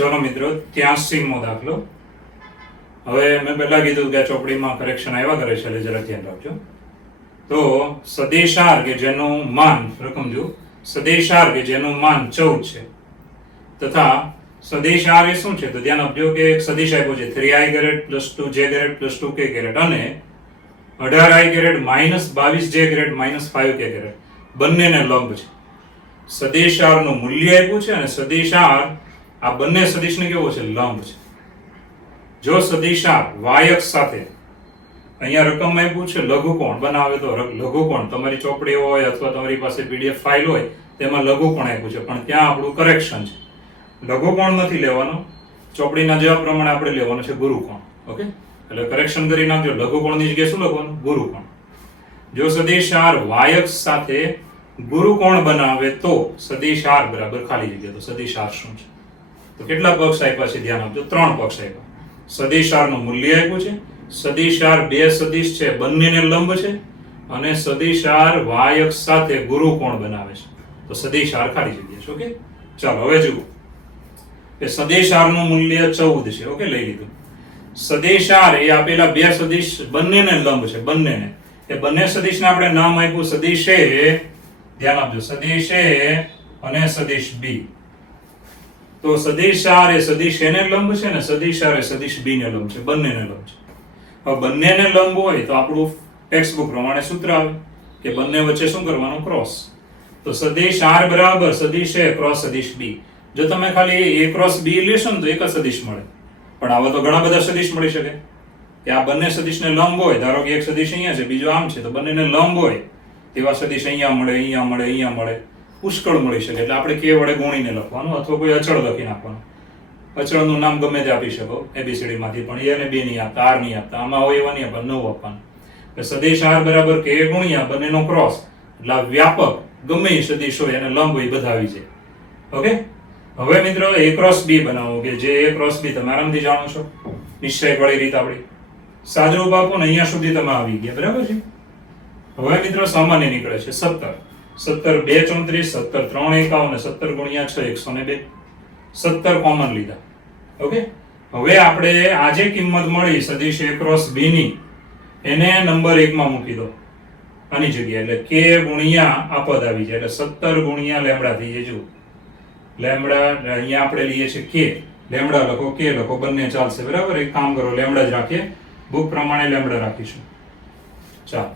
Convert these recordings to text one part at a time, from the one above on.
चलो मित्रों 83मो दाखलो। હવે મેં પહેલા કીધું કે ચોપડીમાં કરેક્શન આવ્યા કરે છે એટલે જરા ધ્યાન રાખજો। તો સદેશાર કે જેનું માન રકમ જો સદેશાર કે જેનું માન 14 છે તથા સદેશાર એ શું છે તો ધ્યાન આપજો કે એક સદિશ આપ્યો છે 3i caret + 2j caret + 2k caret અને 18i caret -22j caret -5k caret બંનેને લંબ છે। સદેશારનું મૂલ્ય આપ્યું છે અને સદેશાર આ બંને સદિશને કેવો છે લંબ છે। જો સદિશાર y અક્ષ સાથે અહીંયા રકમ આપ્યું છે લઘુકોણ બનાવે તો લઘુકોણ તમારી ચોપડી હોય અથવા તમારી પાસે પીડીએફ ફાઇલ હોય તેમાં લઘુકોણ આપ્યું છે પણ ત્યાં આપણું કરેક્શન છે લઘુકોણ નથી લેવાનો ચોપડીના જવાબ પ્રમાણે આપણે લેવાનો છે ગુરુકોણ। ઓકે એટલે કરેક્શન કરી નાખજો લઘુકોણની જગ્યાએ શું લખવાનું ગુરુકોણ। જો સદિશાર y અક્ષ સાથે ગુરુકોણ બનાવે તો સદિશાર બરાબર ખાલી જગ્યા તો સદિશાર શું છે તો કેટલા પક્ષ આપ્યા છે ધ્યાન આપજો 3 પક્ષ આપ્યા। સદિશારનું મૂલ્ય આપ્યું છે સદિશાર બે સદિશ છે બંનેને લંબ છે અને સદિશાર y અક્ષ સાથે ગુરુકોણ બનાવે છે તો સદિશાર ખાલી જગ્યા છે। ઓકે ચાલો હવે જુઓ કે સદિશારનું મૂલ્ય 14 છે। ઓકે લઈ લીધું। સદિશાર એ આપેલા બે સદિશ બંનેને લંબ છે બંનેને એ બંને સદિશને આપણે નામ આપ્યું સદિશ એ ધ્યાન આપજો સદિશ એ અને સદિશ બી। તો સદિશાર એ સદિશ એને લંબ છે ને સદિશાર એ સદિશ બી ને લંબ છે બંનેને લંબ છે। હવે બંનેને લંબ હોય તો આપણું ટેક્સ્ટ બુક પ્રમાણે સૂત્ર આવે કે બંને વચ્ચે શું કરવાનું ક્રોસ। તો સદિશ r બરાબર સદિશ a ક્રોસ સદિશ b। જો તમે ખાલી a ક્રોસ b લેશો ને તો એક જ સદિશ મળે પણ આવા તો ઘણા બધા સદિશ મળી શકે કે આ બંને સદિશને લંબ હોય ધારો કે એક સદિશ અહીંયા છે બીજો આમ છે તો બંનેને લંબ હોય તેવા સદિશ અહીંયા મળે અહીંયા મળે અહીંયા મળે પુષ્કળ મળી શકે એટલે આપણે કે વડે ગુણીને લખવાનું અથવા કોઈ અચળ લખી નાખવાનું। અચળનું નામ ગમે તે આપી શકો ABCD માંથી પણ a અને b નહીં આપતા r નહીં આપતા આમાં હોય એવા નહીં આપવાનું 9 આપવાનું। સદિશ r બરાબર k ગુણ્યા બંનેનો ક્રોસ એટલે આ વ્યાપક ગમે એ સદિશ હોય અને લંબ હોય બધા આવી જાય। ઓકે હવે મિત્રો a ક્રોસ b બનાવો કે જે a ક્રોસ b તમે આરામથી જાણો છો નિશ્ચયવાળી રીત આપણી સાદરૂપ આપો ને અહીંયા સુધી તમે આવી ગયા બરાબર છે। હવે મિત્રો સામાન્ય નીકળે છે 17 17 2 34 17 3 51 17 ગુણ્યા 6 102 17 કોમન લીધા। ઓકે હવે આપણે આ જે કિંમત મળી સદિશ a ક્રોસ b ની એને નંબર 1 માં મૂકી દો આની જગ્યાએ એટલે k ગુણ્યા આ પદ આવી જાય એટલે 17 ગુણ્યા લેમ્ડા થઈ જાય। જો લેમ્ડા અહીંયા આપણે લઈએ છીએ k લેમ્ડા લખો k લખો બંને ચાલશે બરાબર। એક કામ કરો લેમ્ડા જ રાખીએ બુક પ્રમાણે લેમ્ડા રાખીશું। ચાલો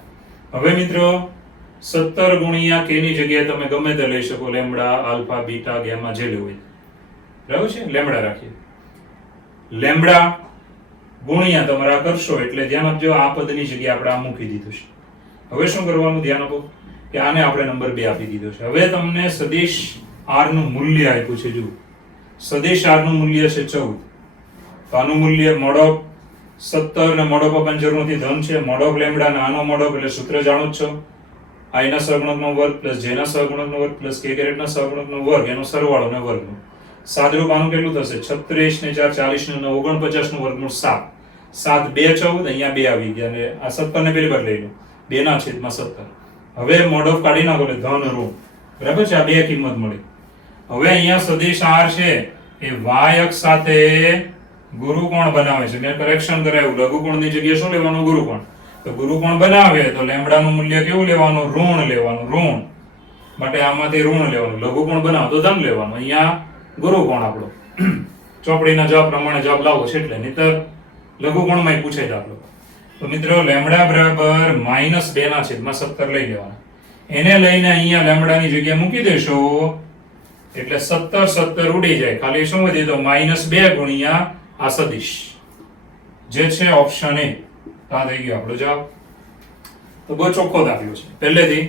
હવે મિત્રો 17 ગુણ્યા k ની જગ્યાએ તમે ગમે તે લઈ શકો લેમ્ડા આલ્ફા બીટા ગામા જે લેવું હોય બરાબર છે લેમ્ડા રાખીએ લેમ્ડા ગુણ્યા તમારા કરશો એટલે ધ્યાન આપજો આ પદની જગ્યાએ આપણે આ મૂકી દીધું છે। હવે શું કરવાનું ધ્યાન આપો કે આને આપણે નંબર 2 આપી દીધો છે। હવે તમને સદિશ r નું મૂલ્ય આપ્યું છે। જો સદિશ r નું મૂલ્ય છે 14 તો આનું મૂલ્ય મોડોક 17 ને મોડોક આપવાની જરૂર નથી ધન છે મોડોક લેમ્ડા ને આનો મોડોક એટલે સૂત્ર જાણો જ છો i ના સહગુણકનો વર્ગ + j ના સહગુણકનો વર્ગ + k કેરેટ ના સહગુણકનો વર્ગ એનો સરવાળો ને વર્ગમૂળ। સાદરૂપ આનું કેટલું થશે 36 ને 4 40 ને 9 49 નું વર્ગમૂળ 7 7 2 14 અહીંયા 2 આવી ગયા અને આ 17 ને પેલી બાર લઈ લો 2 ના છેદમાં 17। હવે મોડોક કાઢી નાખો એટલે ધન ઋણ બરાબર છે આ બે કિંમત મળી। હવે અહીંયા સદિશ r છે એ y અક્ષ સાથે ગુરુકોણ બનાવે છે મેં કરેક્શન કરાવ્યું લઘુકોણની જગ્યાએ શું લેવાનું ગુરુકોણ તો ગુરુકોણ બનાવે તો લેમ્ડાનું મૂલ્ય કેવું લેવાનું ઋણ લેવાનું ઋણ માટે આમાંથી ઋણ લેવાનું લઘુકોણ બનાવો તો ધન લેવાનું અહીંયા ગુરુકોણ આપણો ચોપડીના જવાબ પ્રમાણે જવાબ લાવો છે એટલે નહીતર લઘુકોણમાં પૂછાય દાખલો। તો મિત્રો લેમ્ડા બરાબર -2 ના છેદમાં 17 લઈ લેવાના એને લઈને અહીંયા લેમ્ડાની જગ્યાએ મૂકી દેશો એટલે 17 17 ઉડી જાય ખાલી શું વધી તો -2 ગુણ્યા આ સદિશ જે છે ઓપ્શન એ આ થઈ ગયો આપણો જવાબ। તો બહુ ચોખ્ખો દાખલો છે પહેલેથી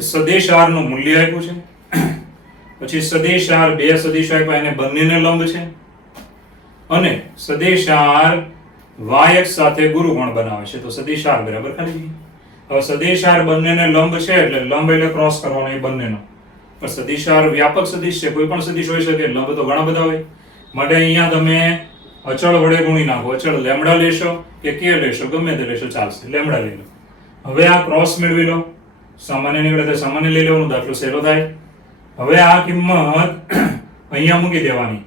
સદિશ r નું મૂલ્ય આપ્યું છે પછી સદિશ r બે સદિશ આપ્યા એને બંનેને લંબ છે અને સદિશ r y અક્ષ સાથે ગુરુકોણ બનાવે છે તો સદિશ r બરાબર ખાલી હવે સદિશ r બંનેને લંબ છે એટલે લંબ એટલે ક્રોસ કરવાનો એ બંનેનો પણ સદિશ r વ્યાપક સદિશ છે કોઈ પણ સદિશ હોઈ શકે લંબ તો ઘણા બધા હોય માટે અહીંયા તમે અચળ વડે ગુણી નાખો અચળ લેમ્ડા લેશો કે k લેશો ગમે તે લેશો ચાલશે લેમ્ડા લઈ લો। હવે આ ક્રોસ મેળવી લો સામાન્ય નીકળે તો સામાન્ય લઈ લેવાનું દાખલો સહેલો થાય। હવે આ કિંમત અહીંયા મૂકી દેવાની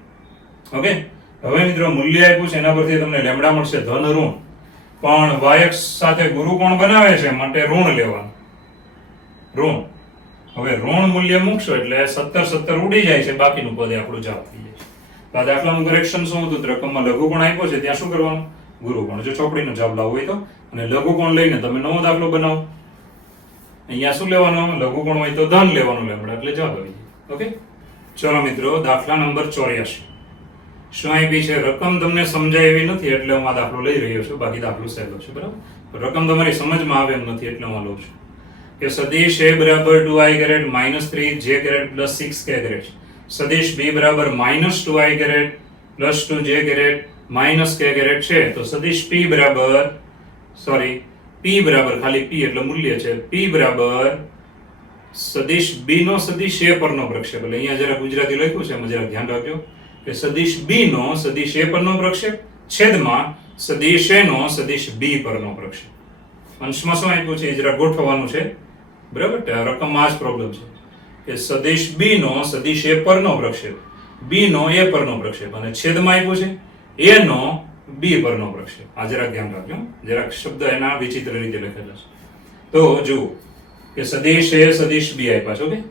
ઓકે, હવે મિત્રો મૂલ્ય આપ્યું છે એના પરથી તમને લેમડા મળશે ધન ઋણ, પણ yx સાથે ગુરુકોણ બનાવે છે માટે ઋણ લેવાનું, ઋણ. હવે ઋણ મૂલ્ય મૂકશો એટલે 17 ઉડી જાય છે, બાકીનું પદ આપણું જવાબ થઈ જાય છે. તો આ દાખલાનું કરેક્શન શું હતું? રકમમાં લઘુકોણ આપ્યો છે ત્યાં શું કરવાનું? ગુરુકોણ. જો ચોપડીનો જવાબ લાવવો હોય તો, અને લઘુકોણ લઈને તમે નવો દાખલો બનાવો. અહીંયા શું લેવાનું? લઘુકોણ હોય તો ધન લેવાનું લેમડા, એટલે જવાબ આવી જાય. ઓકે, ચલો મિત્રો, દાખલા નંબર 84. શું આપી છે? રકમ તમને સમજાય એવી નથી એટલે હું આ દાખલો લઈ રહ્યો છું, બાકી દાખલો સહેલો છે, બરાબર. રકમ તમારી સમજમાં આવે એમ નથી એટલે હું આ લઉં છું. કે સદિશ a બરાબર 2i caret - 3j caret + 6k caret, સદિશ b બરાબર -2i caret + 2j caret -k caret છે, તો સદિશ p બરાબર p બરાબર ખાલી p એટલે મૂલ્ય છે, p બરાબર સદિશ b નો સદિશ a પરનો પ્રક્ષેપ. એટલે અહીંયા જરા ગુજરાતી લખ્યું છે એમાં જરા ધ્યાન રાખજો કે સદિશ b નો સદિશ a પરનો પ્રક્ષેપ છેદમાં સદિશ a નો સદિશ b પરનો પ્રક્ષેપ. અંશમાં શું આપ્યું છે એ જરા ગોઠવવાનું છે, બરાબર. રકમમાં આ જ પ્રોબ્લેમ છે કે સદિશ b નો સદિશ a પરનો પ્રક્ષેપ, b નો a પરનો પ્રક્ષેપ, અને છેદમાં આપ્યું છે a નો b પરનો પ્રક્ષેપ. આ જરાક ધ્યાન રાખજો, જરાક શબ્દ એના વિચિત્ર રીતે લખેલા છે. તો જુઓ કે સદિશ a સદિશ b આપ્યા છે. ઓકે,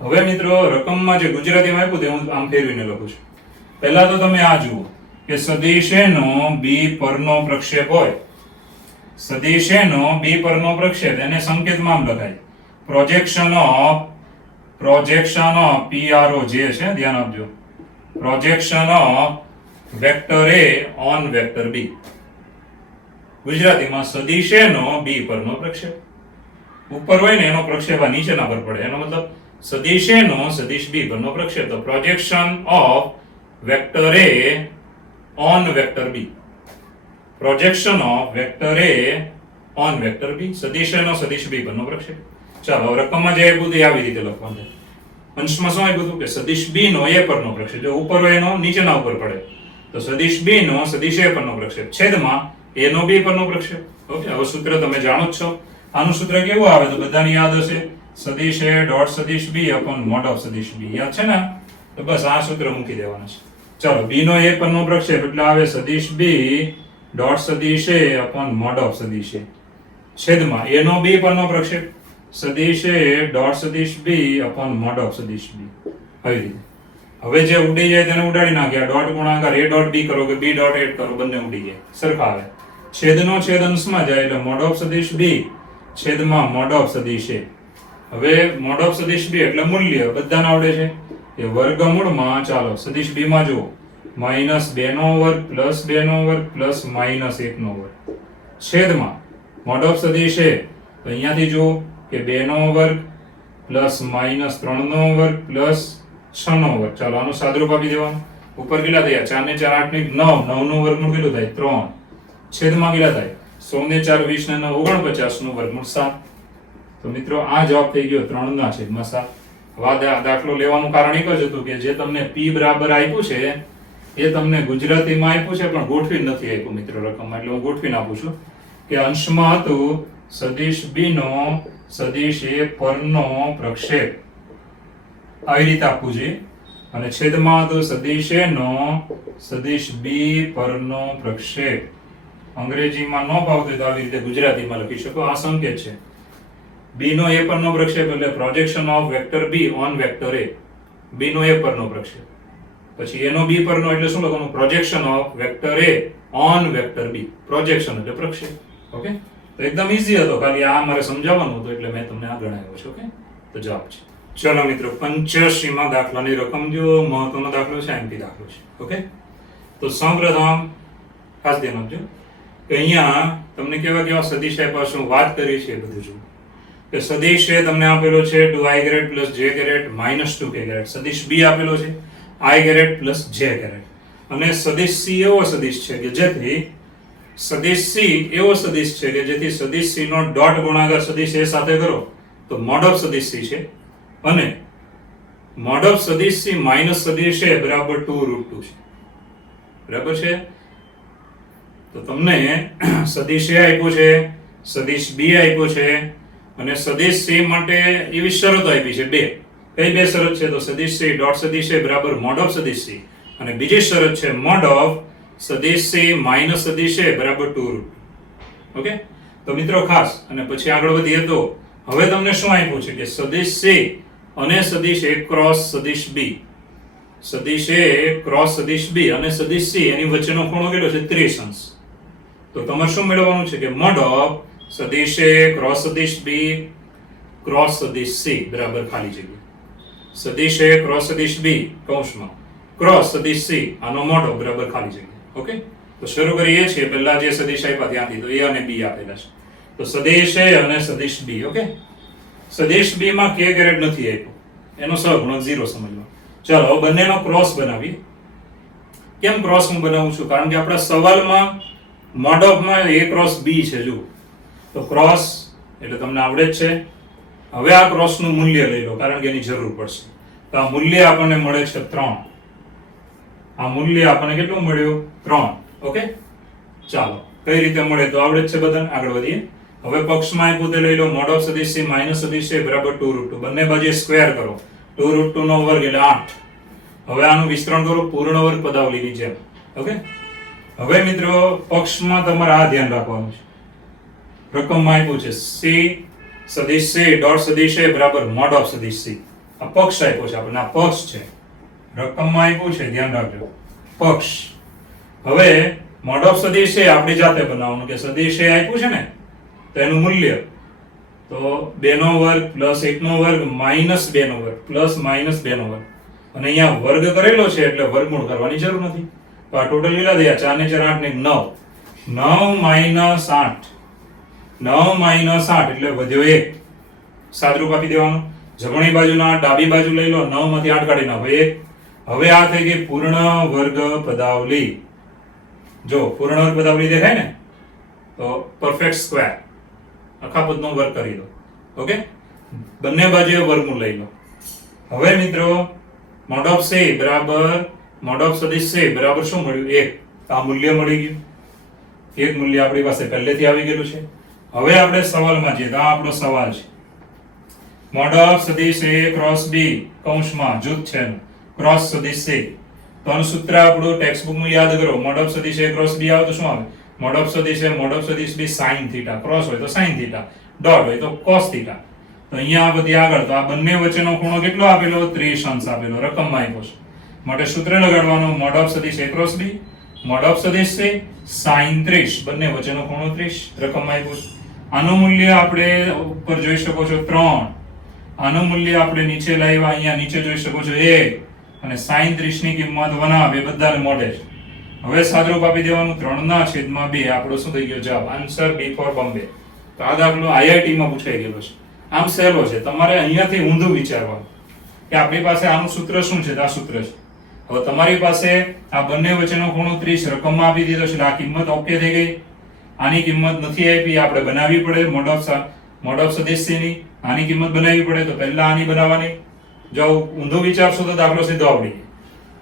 હવે મિત્રો રકમમાં જે ગુજરાતીમાં આપ્યું તે હું આમ ફેરવીને લખું છું. પહેલા તો તમે આ જુઓ કે સદિશ a નો b પરનો પ્રક્ષેપ હોય, સદિશ a નો b પરનો પ્રક્ષેપ, એને સંકેતમાં આમ લખાય પ્રોજેક્શન ઓફ pro છે, ધ્યાન આપજો, projection of vector a on vector b. ગુજરાતીમાં સદિશ a નો b પરનો પ્રક્ષેપ. ઉપર હોય ને એનો પ્રક્ષેપ આ નીચેના પર પડે, એનો મતલબ સદિશ a નો સદિશ b પરનો પ્રક્ષેપ. તો projection of vector a on vector b, projection of vector a on vector b, સદિશ a નો સદિશ b પરનો પ્રક્ષેપ. ચાલો રકમમાં જે આપ્યું તે આવી રીતે લખવાનું છે. અંશમાં શું આપ્યું હતું કે સદિશ b નો a પરનો પ્રક્ષેપ, જો ઉપર હોય એનો નીચેના ઉપર પડે, તો સદિશ b નો સદિશ a પરનો પ્રક્ષેપ છેદમાં a નો b પરનો પ્રક્ષેપ. ઓકે, હવે સૂત્ર તમે જાણો જ છો. આનું સૂત્ર કેવું આવે તો બધાની યાદ હશે, સદિશ a ડોટ સદિશ b અપોન મોડ ઓફ સદિશ b. યાદ છે ને? તો બસ આ સૂત્ર મૂકી દેવાનું છે. ચાલો, b નો a પરનો પ્રક્ષેપ એટલે આવે સદિશ b ડોટ સદિશ a અપોન મોડ ઓફ સદિશ a છેદમાં a નો b પરનો પ્રક્ષેપ સદિશ a ડોટ સદિશ b અપોન મોડ ઓફ સદિશ b. આવી રીતે હવે જે ઉડી જાય તેને ઉડાડી નાખ્યા, ડોટ ગુણાકાર a ડોટ b કરો કે b ડોટ એડ કરો, બંને ઉડી જાય, સરખા આવે. છેદનો છેદ અંશમાં જાય એટલે મોડ ઓફ સદિશ b છેદમાં મોડ ઓફ સદિશ a. હવે મોડ ઓફ સદિશ b એટલે મૂલ્ય બધાને આવડે છે કે વર્ગમૂળમાં, ચાલો સદિશ b માં જુઓ, -2 નો વર્ગ + 2 નો વર્ગ પ્લસ -1 નો વર્ગ છેદમાં મોડ ઓફ સદિશ a, તો અહીંયાથી જુઓ કે 2 નો વર્ગ પ્લસ -3 નો વર્ગ પ્લસ 6 નો વર્ગ. ચાલો આનું સાદરૂપ આપી દેવાનું. ઉપર કેટલા થયા? 4 ને 4 8 ને 9, 9 નું વર્ગમૂળ કેટલું થાય? 3. છેદમાં કેટલા થાય? 16 ને 4 20 ને 9 49 નું વર્ગમૂળ 7. તો મિત્રો આ જવાબ થઈ ગયો 3 ના છેદમાં 7. દાખલો લેવાનું કારણ એક જ હતું કે જે તમને p બરાબર આપ્યું છે એ તમને ગુજરાતીમાં આપ્યું છે પણ ગોઠવી નથી આપ્યું મિત્રો રકમમાં, એટલે હું ગોઠવીને આપું છું કે અંશમાં હતું સદિશ b નો સદિશ a પરનો પ્રક્ષેપ, આવી રીતે આપવું જોઈએ, અને છેદમાં હતું સદિશ a નો સદિશ b પરનો પ્રક્ષેપ. અંગ્રેજીમાં ન ફાવતું તો આવી રીતે ગુજરાતીમાં લખી શકો. આ સંકેત છે, b નો a પરનો પ્રક્ષેપ એટલે projection of vector b on vector a, b નો a પરનો પ્રક્ષેપ. પછી a નો b પરનો એટલે શું લખવાનું? Projection of vector a on vector b, projection એટલે પ્રક્ષેપ. ઓકે, તો એકદમ ઈઝી હતો, ખાલી આ મારે સમજાવવાનું હતું એટલે મેં તમને આ ગણાવ્યો છે. ઓકે, તો જવાબ છે. ચલો મિત્રો, 85 માં દાખલાની રકમ જો મહત્વનો દાખલો છે, એમપી દાખલો છે. ઓકે, તો સૌપ્રથમ ખાસ ધ્યાન આપજો કે અહીંયા તમને કેવા કેવા સદિશ આપ્યા છે, વાત કરી છે એ બધું જુઓ. કે સદિશ એ તમને આપેલો છે 2i caret + j caret -2k caret, સદિશ b આપેલો છે i કેરેટ + j કેરેટ, અને સદિશ c એવો સદિશ છે કે જેથી સદિશ c નો ડોટ ગુણાકાર સદિશ a સાથે કરો તો મોડ ઓફ સદિશ c છે, અને મોડ ઓફ સદિશ c માઇનસ સદિશ a બરાબર 2√2 છે. બરાબર છે? તો તમને સદિશ a આપ્યું છે, સદિશ b આપ્યો છે, અને સદિશ c માટે એવી શરતો આપી છે બે. કઈ બે શરત છે? તો સદિશ c ડોટ સદિશ a બરાબર મોડ ઓફ સદિશ c, અને બીજી શરત છે મોડ ઓફ સદિશ c માઇનસ સદિશ a બરાબર 2 રૂટ. ઓકે, તો મિત્રો ખાસ અને પછી આગળ વધીએ તો હવે તમને શું આપ્યું છે કે સદિશ c અને સદિશ a ક્રોસ સદિશ b, સદિશ a ક્રોસ સદિશ b અને સદિશ c એની વચ્ચેનો ખૂણો કેટલો છે 30 અંશ. તો તમારે શું મેળવવાનું છે કે મોડ ઓફ સદિશ a ક્રોસ સદિશ b ક્રોસ સદિશ c બરાબર ખાલી જગ્યા સદિશ a ક્રોસ સદિશ b કૌંસમાં ક્રોસ સદિશ c આનો મોડ ઓફ બરાબર ખાલી જગ્યા. ઓકે, તો શરૂ કરીએ છીએ. પહેલા જે સદિશ આપ્યા ત્યાંથી, તો a અને b આપેલા છે. તો સદિશ a અને સદિશ b. ઓકે, સદિશ b માં k કેરેટ નથી આપ્યો, એનો સહગુણક 0 સમજવા. ચાલો હવે બંનેનો ક્રોસ બનાવીએ. કેમ ક્રોસ હું બનાવું છું? કારણ કે આપણા સવાલમાં મોડ ઓફ માં a ક્રોસ b છે. જો તો ક્રોસ એટલે તમને આવડે જ છે. હવે આ ક્રોસ નું મૂલ્ય લઈ લો, કારણ કે એની જરૂર પડશે. તો આ મૂલ્ય આપણને મળે છે 3. આ મૂલ્ય આપણને કેટલું મળ્યું? 3. ઓકે, ચાલો કઈ રીતે મળે તો આવડે જ છે બધાને. આગળ વધીએ. હવે પક્ષમાં આપ્યું તે લઈ લો. મોડ ઓફ સદિશ c માઇનસ સદિશ a બરાબર 2 રૂટ 2. બંને બાજુએ સ્ક્વેર કરો. 2 રૂટ 2 નો વર્ગ એટલે 8. હવે આનું વિસ્તરણ કરો પૂર્ણ વર્ગ પદાવલીની જેમ. ઓકે, હવે મિત્રો પક્ષમાં તમારે આ ધ્યાન રાખવાનું છે. રકમમાં આપ્યું છે c સદિશ c ડોટ સદિશ a બરાબર મોડ ઓફ સદિશ c. આ પક્ષ આપ્યો છે આપણને, આ પક્ષ છે. રકમમાં આપ્યું છે, ધ્યાન રાખજો, પક્ષ. હવે મોડ ઓફ સદિશ a આપણે જાતે બનાવવાનું કે સદિશ a આપ્યું છે ને, તો એનું મૂલ્ય તો 2 નો વર્ગ પ્લસ 1 નો વર્ગ માઇનસ 2 નો વર્ગ પ્લસ માઇનસ 2 નો વર્ગ. અને અહીંયા વર્ગ કરેલો છે એટલે વર્ગમૂળ કરવાની જરૂર નથી. તો આ ટોટલ કેટલા થયા? 4 ને 4 8 ને 9. 9 માઇનસ 8, 9 માઇનસ 8 એટલે વધ્યો 1. સાદરૂપ આપી દેવાનું. જમણી બાજુના ડાબી બાજુ લઈ લો, 9 માંથી 8 કાઢી નાખો 1. હવે આ થઈ ગઈ પૂર્ણ વર્ગ પદાવલી. જો પૂર્ણ વર્ગ પદાવલી દેખાય ને, તો પરફેક્ટ સ્ક્વેર આખા પદનો વર્ગ કરી દો. ઓકે, બંને બાજુએ વર્ગમૂળ લઈ લો. હવે મિત્રો મોડ ઓફ c બરાબર મોડ ઓફ સદિશ c બરાબર શું મળ્યું? 1. આ મૂલ્ય મળી ગયું. એક મૂલ્ય આપણી પાસે પહેલેથી આવી ગયેલું છે. હવે આપણે સવાલમાં જઈએ. તો આ આપણો સવાલ છે. મોડ ઓફ સદિશ a ક્રોસ b કૌંસમાં જૂથ છે ક્રોસ સદિશ c. તો આનું સૂત્ર આપણું ટેક્સ્ટ બુક નું યાદ કરો. મોડ ઓફ સદિશ a ક્રોસ b આવે તો શું આવે? મોડ ઓફ સદિશ a મોડ ઓફ સદિશ b sin થીટા. ક્રોસ હોય તો sin થીટા, ડોટ હોય તો cos થીટા. તો અહીંયા બધી આગળ તો આ બંને વચ્ચેનો ખૂણો કેટલો આપેલો? 30 અંશ આપેલો. રકમમાં આપ્યો છે. માટે સૂત્ર લગાડવાનું. મોડ ઓફ સદિશ a cross b mode of સદિશ c sin 30. બંને વચ્ચેનો ખૂણો 30 રકમમાં આપ્યો છે. આનું મૂલ્ય આપણે ઉપર જોઈ શકો છો 3. આનું મૂલ્ય આપણે નીચે લાવ્યા, અહીંયા નીચે જોઈ શકો છો 1. અને sin 30 ની કિંમત 1 એ બધાને મોઢે છે. હવે સાદરૂપ આપી દેવાનું. 3/2 આપણો શું થઈ ગયો જવાબ? Answer B for Bombay. તો આ દાખલો IIT માં પૂછાઈ ગયેલો છે. આમ સહેલો છે. તમારે અહીંયાથી ઊંધું વિચારવાનું કે આપણી પાસે આનું સૂત્ર શું છે? આ સૂત્ર છે. હવે તમારી પાસે આ બંને વચ્ચેનો ખૂણો 30 રકમમાં આપી દીધો છે. આ કિંમત ઓકે થઈ ગઈ. આની કિંમત નથી આપી, આપણે બનાવવી પડે મોડ ઓફ સદિશ c ની. આની કિંમત બનાવવી પડે તો પહેલા આની બનાવવાની. જો ઊંધું વિચારશો તો દાખલો સીધો આવડી જાય.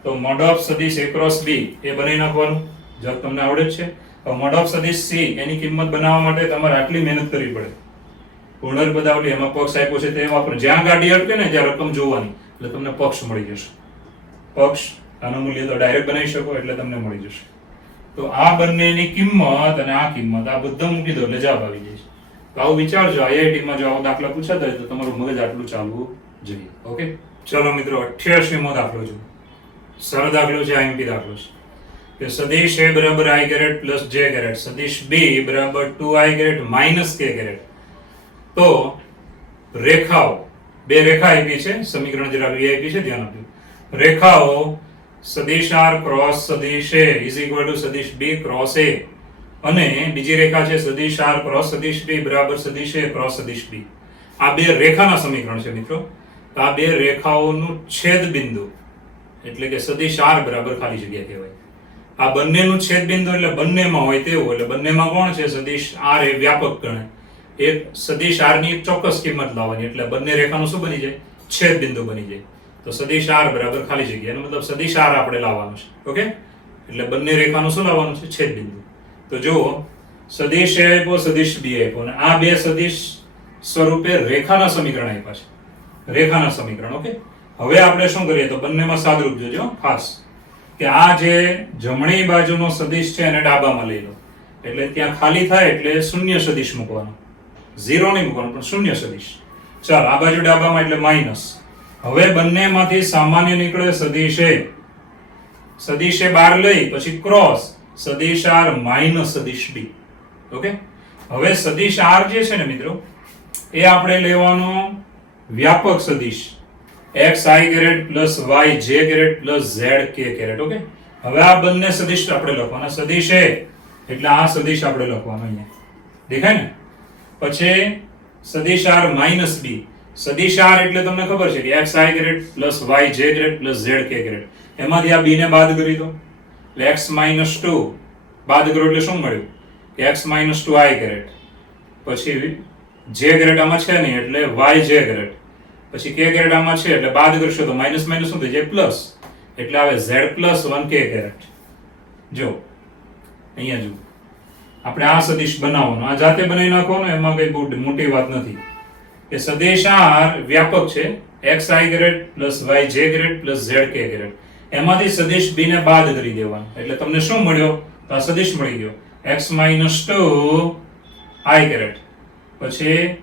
તો મોડ ઓફ સદિશ a ક્રોસ b એ બનાવી નાખવાનું. જો તમને આવડે જ છે. તો મોડ ઓફ સદિશ c એની કિંમત બનાવવા માટે તમારે આટલી મહેનત કરવી પડે. પૂર્ણ પદાવલી એમાં પક્ષ આપ્યો છે તે વાપરો. જ્યાં ગાડી અટકે ને ત્યાં રકમ જોવાની એટલે તમને પક્ષ મળી જશે. પક્ષ આનું મૂલ્ય તો ડાયરેક્ટ બનાવી શકો એટલે તમને મળી જશે. તો આ બંનેની કિંમત અને આ કિંમત આ બધા મૂકી દો એટલે જવાબ આવી જાય છે. તો આવું વિચારજો. IIT માં જો આવો દાખલા પૂછાતા હોય તો તમારું મગજ આટલું ચાલવું જોઈએ. ઓકે, ચલો મિત્રો 88મો દાખલો છે. સરળ દાખલો છે, IMP દાખલો છે કે સદિશ a બરાબર i caret plus j caret સદિશ b બરાબર 2i caret minus k caret. તો રેખાઓ, બે રેખા આપી છે. સમીકરણ જરા આપી છે, ધ્યાન આપજો. રેખાઓ સદિશ r ક્રોસ સદિશ a ઇઝ ઇક્વલ ટુ સદિશ b ક્રોસ a અને બીજી રેખા છે સદિશ r ક્રોસ સદિશ b બરાબર સદિશ a ક્રોસ સદિશ b. આ બે રેખાના સમીકરણ છે મિત્રો. તો આ બે રેખાઓનું છેદ બિંદુ એટલે કે સદિશ r બરાબર ખાલી જગ્યા કહેવાય. આ બંનેનું છેદ બિંદુ એટલે બંનેમાં હોય તેવું. એટલે બંનેમાં કોણ છે? સદિશ r એ વ્યાપક ગણાય. એક સદિશ r ની ચોક્કસ કિંમત લાવવાની એટલે બંને રેખાનું શું બની જાય? છેદ બિંદુ બની જાય. તો સદિશ r બરાબર ખાલી જગ્યા, એનો મતલબ સદિશ r આપણે લાવવાનું છે. ઓકે, એટલે બંને રેખાનું શું લાવવાનું છે? છેદ બિંદુ. તો જુઓ, સદિશ a આપ્યો, સદિશ b આપ્યો અને આ બે સદિશ સ્વરૂપે રેખાના સમીકરણ આપ્યા છે. રેખાના સમીકરણ. ઓકે, હવે આપણે શું કરીએ તો બંનેમાં સાદરૂપ જોજો ખાસ. કે આ જે જમણી બાજુનો સદિશ છે એને ડાબામાં લઈ લો, એટલે ત્યાં ખાલી થાય એટલે શૂન્ય સદિશ મૂકવાનો, 0 નહીં મૂકવાનો પણ શૂન્ય સદિશ. ચાલ આ બાજુ ડાબામાં એટલે માઇનસ. હવે બંનેમાંથી સામાન્ય નીકળે સદિશ એ, સદિશ એ બહાર લઈ પછી ક્રોસ સદિશ r માઇનસ સદિશ b. ઓકે, હવે સદિશ r જે છે ને મિત્રો એ આપણે લેવાનો વ્યાપક સદિશ xi caret plus yj caret plus zk caret. Okay, હવે આ બંને સદિશ આપણે લખવાના. સદિશ એ એટલે આ સદિશ આપણે લખવાનો અહીંયા દેખાય ને. પછી સદિશ r માઇનસ b. સદિશ r એટલે તમને ખબર છે કે xi caret plus yj caret plus zk caret. એમાંથી આ b ને બાદ કરી દો એટલે x માઇનસ 2 બાદ કરો એટલે શું મળ્યું કે x માઇનસ 2i કેરેટ. પછી j કેરેટ આમાં છે નહીં એટલે yj કેરેટ. પછી k કેરેટ આમાં છે એટલે બાદ કરશો તો માઇનસ માઇનસ શું થઈ જાય પ્લસ, એટલે આવે z પ્લસ 1k કેરેટ. જો અહીંયા જો આપણે આ સદિશ બનાવવાનો, આ જાતે બનાવી નાખવાનો, એમાં કઈ બહુ મોટી વાત નથી. કે સદિશ r વ્યાપક છે xi caret plus yj caret plus zk caret. એમાંથી સદિશ b ને બાદ કરી દેવાનો એટલે તમને શું મળ્યો તો આ સદિશ મળી ગયો x માઇનસ 2 i કેરેટ. પછી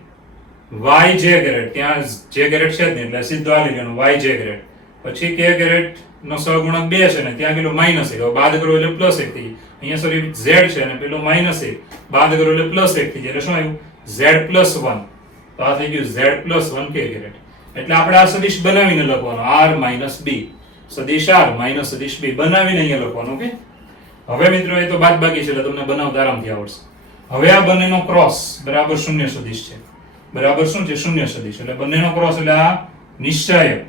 yj કેરેટ, ત્યાં j કેરેટ છે જ નહીં એટલે સીધો આ લઈ લેવાનો yj કેરેટ. પછી k કેરેટ નો સહગુણક 2 છે ને ત્યાં પેલો માઇનસ 1 બાદ કરો એટલે પ્લસ 1 થઈ જાય. અહીંયા સોરી z છે ને પેલો માઇનસ 1 બાદ કરો એટલે પ્લસ 1 થઈ જાય એટલે શું આવ્યું z પ્લસ 1. તો આ થઈ ગયું z પ્લસ 1k કેરેટ. એટલે આપણે આ સદિશ બનાવીને લખવાનો r માઇનસ b, સદિશ r માઇનસ સદિશ b બનાવીને અહીંયા લખવાનું. ઓકે, હવે મિત્રો એ તો બાદબાકી છે એટલે તમને બનાવતા આરામથી આવડશે. હવે આ બંનેનો ક્રોસ બરાબર શૂન્ય સદિશ છે. બરાબર શું છે શૂન્ય સદિશ, એટલે બંનેનો ક્રોસ એટલે આ નિશ્ચય.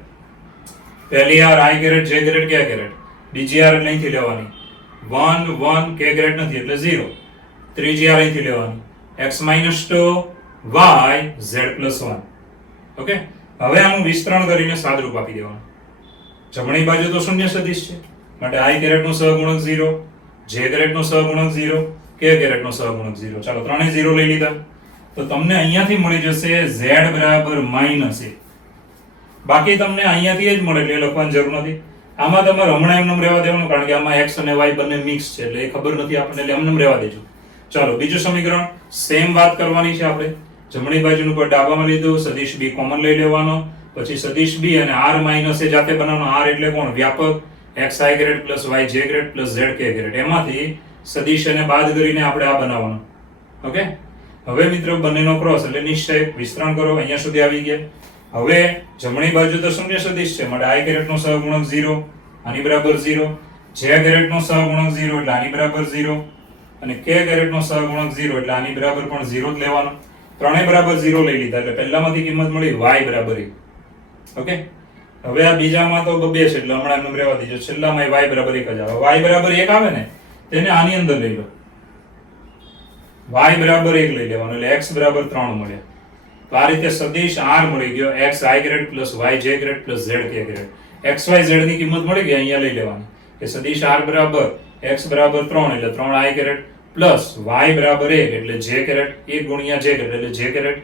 પહેલી r i caret j caret k caret, બીજી r અહીંથી લેવાની 1 1 k કેરેટ નથી એટલે 0, ત્રીજી r અહીંથી લેવાની x minus 2 y z plus 1. Okay, હવે આનું વિસ્તરણ કરીને સાદરૂપ આપી દેવાનું. જમણી બાજુ તો શૂન્ય સદિશ છે માટે i કેરેટ નો સહગુણક 0, j કેરેટ નો સહગુણક 0, k કેરેટ નો સહગુણક 0. ચાલો ત્રણે 0 લઈ લીધા તો તમને અહીંયાથી મળી જશે z બરાબર માઇનસ 1. બાકી તમને અહીંયાથી જ મળે એટલે લખવાની જરૂર નથી. આમાં તમારે હમણાં એમનેમ રહેવા દેવાનું કારણ કે આમાં x અને y બંને મિક્સ છે એટલે એ ખબર નથી આપણને, એટલે એમનેમ રહેવા દેજો. ચાલો બીજું સમીકરણ સેમ વાત કરવાની છે આપણે. જમણી બાજુનું પર ડાબામાં લીધું, સદિશ b કોમન લઈ લેવાનો, પછી સદિશ b અને r માઇનસ એ જાતે બનાવવાનો. r એટલે કોણ વ્યાપક xi caret plus yj caret plus zk caret. એમાંથી સદિશ એને બાદ કરીને આપણે આ બનાવવાનો. ઓકે, હવે મિત્રો બંનેનો ક્રોસ એટલે નિશ્ચય. વિસ્તરણ કરો અહીંયા સુધી આવી ગયા. હવે જમણી બાજુ તો શૂન્ય સદિશ છે માટે i કેરેટ નો સહગુણક 0 આની બરાબર 0, j કેરેટ નો સહગુણક 0 એટલે આની બરાબર 0 અને k કેરેટ નો સહગુણક 0 એટલે આની બરાબર પણ 0 જ લેવાનો. ત્રણે બરાબર 0 લઈ લીધા એટલે પહેલામાંથી કિંમત મળી y બરાબર 1. ઓકે, હવે આ બીજામાં તો 2 છે એટલે હમણાં એમનું રહેવા દેજો. છેલ્લામાં y બરાબર 1 જ આવે. y બરાબર 1 આવે ને તેને આની અંદર લઈ લો, y બરાબર 1 લઈ લેવાનો એટલે x બરાબર 3 મળે. તો આ રીતે સદિશ r મળી ગયો xi caret plus yj caret plus zk caret. x y z ની કિંમત મળી ગઈ અહીંયા લઈ લેવાની કે સદિશ r બરાબર x બરાબર 3 એટલે 3i કેરેટ પ્લસ y બરાબર 1 એટલે j કેરેટ 1 ગુણ્યા j કેરેટ એટલે j caret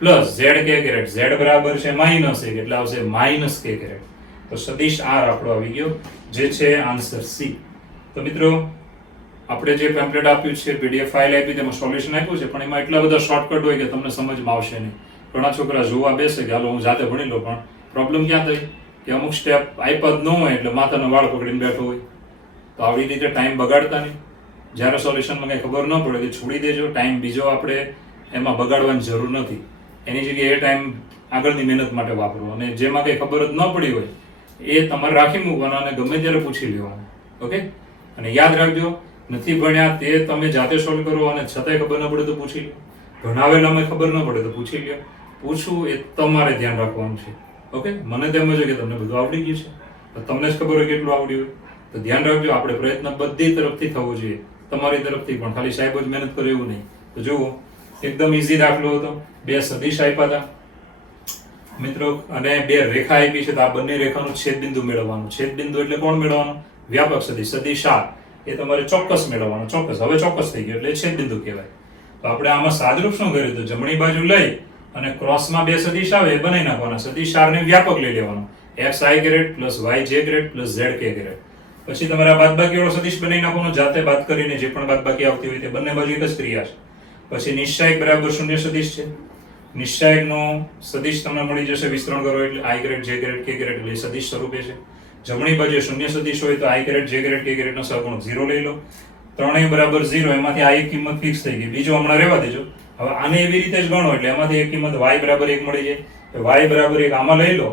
plus zk caret. z બરાબર છે માઇનસ 1 એટલે આવશે માઇનસ k કેરેટ. તો સદિશ r આપણો આવી ગયો જે છે આન્સર C. તો મિત્રો આપણે જે પેમ્પલેટ આપ્યું છે, પીડીએફ ફાઇલ આપી તેમાં સોલ્યુશન આપ્યું છે પણ એમાં એટલા બધા શોર્ટકટ હોય કે તમને સમજમાં આવશે નહીં. ઘણા છોકરા જોવા બેસે કે હાલો હું જાતે ભણી લઉં, પણ પ્રોબ્લેમ ક્યાં થઈ કે અમુક સ્ટેપ આપ્યા જ ન હોય એટલે માથાનો વાળ પકડીને બેઠો હોય. તો આવી રીતે ટાઈમ બગાડતા નહીં. જ્યારે સોલ્યુશનમાં કંઈ ખબર ન પડે કે છોડી દેજો. ટાઈમ બીજો આપણે એમાં બગાડવાની જરૂર નથી. એની જગ્યાએ એ ટાઈમ આગળની મહેનત માટે વાપરો અને જેમાં કંઈ ખબર જ ન પડી હોય એ તમારે રાખી મૂકવાના અને ગમે ત્યારે પૂછી લેવાનું. ઓકે, અને યાદ રાખજો નથી ભણ્યા તે તમે જાતે સોલ્વ કરો અને છતાંય ખબર ન પડે તો પૂછી લો. ભણાવેલામાં ખબર ન પડે તો પૂછી લો. પૂછવું એ તમારે ધ્યાન રાખવાનું છે. ઓકે, મને તેમ છે કે તમને બધું આવડી ગયું છે, તો તમને જ ખબર હોય કેટલું આવડ્યું હોય. તો ધ્યાન રાખજો, આપણે પ્રયત્ન બધી તરફથી થવો જોઈએ, તમારી તરફથી પણ. ખાલી સાહેબ જ મહેનત કરે એવું નહીં. તો જુઓ એકદમ ઈઝી દાખલો હતો. 2 સદિશ આપ્યા હતા મિત્રો અને 2 રેખા આપી છે. તો આ બંને રેખાનું છેદબિંદુ મેળવવાનું. છેદબિંદુ એટલે કોણ મેળવવાનું? વ્યાપક સદિશ. સદિશ r એ તમારે ચોક્કસ મેળવવાનો. ચોક્કસ હવે ચોક્કસ થઈ ગયો એટલે છેદબિંદુ કહેવાય. તો આપણે આમાં સાદરૂપ શું કર્યું તો જમણી બાજુ લઈ અને ક્રોસમાં 2 સદિશ આવે એ બનાવી નાખવાના. સદિશ r ને વ્યાપક લઈ લેવાનો xi caret plus yj caret plus zk caret પછી તમારે આ બાદબાકી વાળો સદિશ બનાવી નાખવાનો, જાતે બાદ કરીને જે પણ બાદબાકી આવતી હોય તે બંને બાજુ એક જ ક્રિયા છે. પછી નિશ્ચાયક બરાબર શૂન્ય સદિશ છે. નિશ્ચાયકનો સદિશ તમને મળી જશે, વિસ્તરણ કરો એટલે i ગ્રેડ જે ગ્રેડ કે ગ્રેડ એટલે સદિશ સ્વરૂપે છે. જમણી બાજુ શૂન્ય સદિશ હોય તો i ગ્રેડ જે ગ્રેડ કે ગ્રેડ નો સહગુણક 0 લઈ લો. ત્રણેય બરાબર 0, એમાંથી આ એક કિંમત ફિક્સ થઈ ગઈ, બીજો હમણાં રહેવા દેજો. હવે આને એવી રીતે જ ગણો એટલે એમાંથી એક કિંમત y બરાબર 1 મળી જાય. y બરાબર 1 આમાં લઈ લો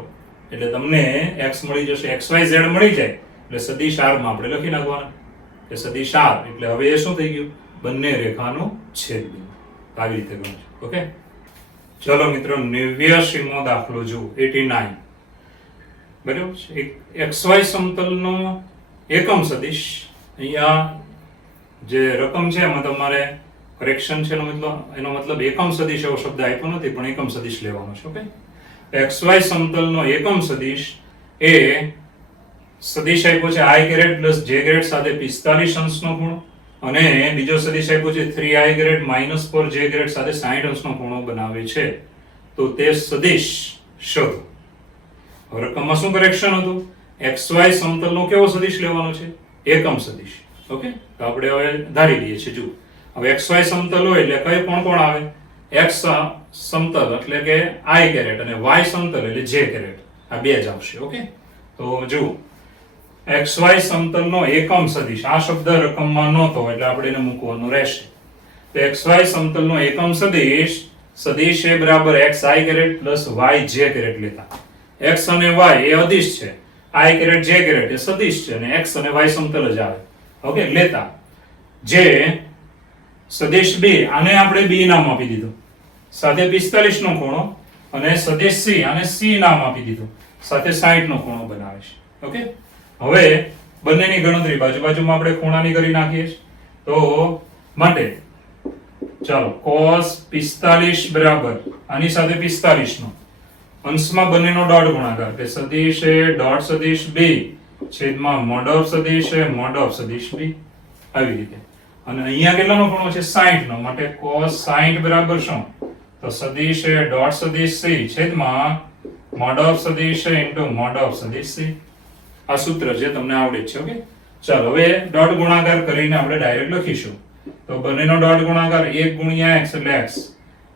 એટલે તમને x મળી જશે. xy z મળી જાય એટલે સદિશ r માં આપણે લખી નાખવાના કે સદિશ r એટલે હવે એ શું થઈ ગયું? બંને રેખાનો છેદબિંદુ. આવી રીતે ગણજો. ઓકે, ચલો મિત્રો 89મો દાખલો જુઓ. 89 બરાબર છે. એક xy સમતલનો એકમ સદિશ. અહીંયા જે રકમ છે એમાં તમારે કરેક્શન છે, એનો મતલબ એકમ સદિશ એવો શબ્દ આપ્યો નથી, પણ એકમ સદિશ લેવાનો છે. ઓકે, xy સમતલનો એકમ સદિશ એ સદિશ આપ્યો છે i grade plus j grade સાથે 45 અંશનો ખૂણો, અને બીજો સદિશ આપ્યો છે 3i grade minus 4j grade સાથે 60 અંશનો ખૂણો બનાવે છે. તો તે સદિશ શોધો. હવે રકમમાં શું કરેક્શન હતું? xy સમતલનો કેવો સદિશ લેવાનો છે? એકમ સદિશ. ઓકે, તો આપણે હવે ધારી લઈએ છીએ. જુઓ, હવે xy સમતલ હોય એટલે કઈ કોણ આવે? x સમતલ એટલે કે i કેરેટ અને y સમતલ એટલે j કેરેટ. આ બે જ આવશે. ઓકે, તો જુઓ, xy સમતલનો એકમ સદિશ, આ શબ્દ રકમમાં નહોતો એટલે આપણે એને મૂકવાનું રહેશે. તો xy સમતલનો એકમ સદિશ, સદિશ એ બરાબર xi caret plus yj caret લેતા. x અને y એ અદિશ છે, i કેરેટ j કેરેટ એ સદિશ છે, અને x અને y સમતલ જ આવે. ઓકે, લેતા જે સદિશ b, આને આપણે b નામ આપી દીધું, સાથે 45 નો ખૂણો, અને સદિશ c, આને c નામ આપી દીધું, સાથે 60 નો ખૂણો બનાવે છે. ઓકે, હવે બંનેની ગણતરી બાજુમાં આપણે ખૂણાની કરી નાખીએ છીએ. તો માટે ચાલો cos 45 બરાબર આની સાથે 45 નો અંશમાં બંનેનો ડોટ ગુણાકાર, કે સદિશ એ ડોટ સદિશ b છેદમાં મોડ ઓફ સદિશ એ મોડ ઓફ સદિશ b. આવી રીતે. અને અહીંયા કેટલાનો ખૂણો છે? 60 નો, માટે cos 60 બરાબર શું? તો સદિશ એ ડોટ સદિશ c છેદમાં મોડ ઓફ સદિશ એ ઇન્ટુ મોડ ઓફ સદિશ c. આ સૂત્ર જે તમને આવડે છે. ઓકે, ચાલો હવે ડોટ ગુણાકાર કરીને આપણે ડાયરેક્ટ લખીશું. તો બંનેનો ડોટ ગુણાકાર 1 ગુણ્યા x એટલે x,